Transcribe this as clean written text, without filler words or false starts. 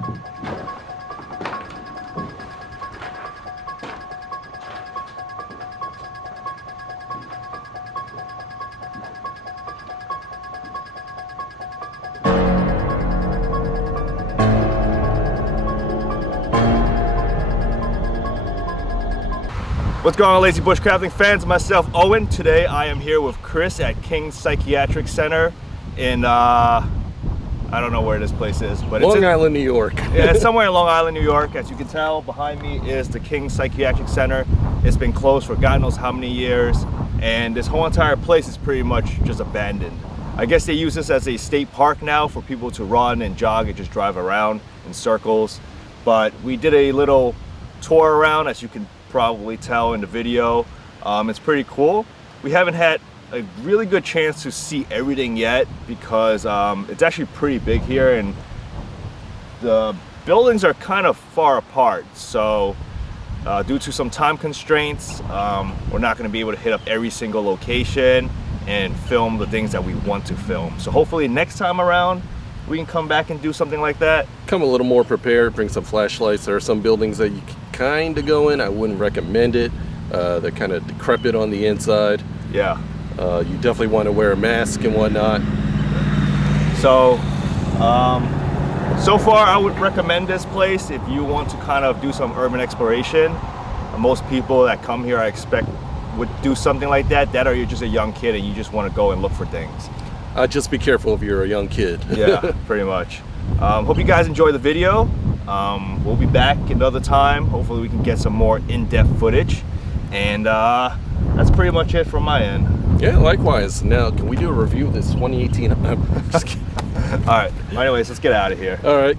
What's going on, lazy bushcrafting fans? Myself, Owen. Today I am here with Chris at King's Psychiatric Center in, I don't know where this place is, but Long it's Island, New York. Yeah, it's somewhere in Long Island, New York. As you can tell, behind me is the King's Psychiatric Center. It's been closed for God knows how many years, and this whole entire place is pretty much just abandoned. I guess they use this as a state park now for people to run and jog and just drive around in circles. But we did a little tour around, as you can probably tell in the video. It's pretty cool. We haven't had a really good chance to see everything yet because it's actually pretty big here and the buildings are kind of far apart. So due to some time constraints, we're not going to be able to hit up every single location and film the things that we want to film. So hopefully next time around we can come back and do something like that. Come a little more prepared, bring some flashlights. There are some buildings that you can kind of go in. I wouldn't recommend it. They're kind of decrepit on the inside. Yeah. You definitely want to wear a mask and whatnot. So, so far I would recommend this place if you want to kind of do some urban exploration. Most people that come here I expect would do something like that, or you're just a young kid and you just want to go and look for things. Just be careful if you're a young kid. Yeah, pretty much. Hope you guys enjoy the video. We'll be back another time. Hopefully we can get some more in-depth footage. And that's pretty much it from my end. Yeah, likewise. Now, can we do a review of this 2018? I'm just kidding. All right. Anyways, let's get out of here. All right.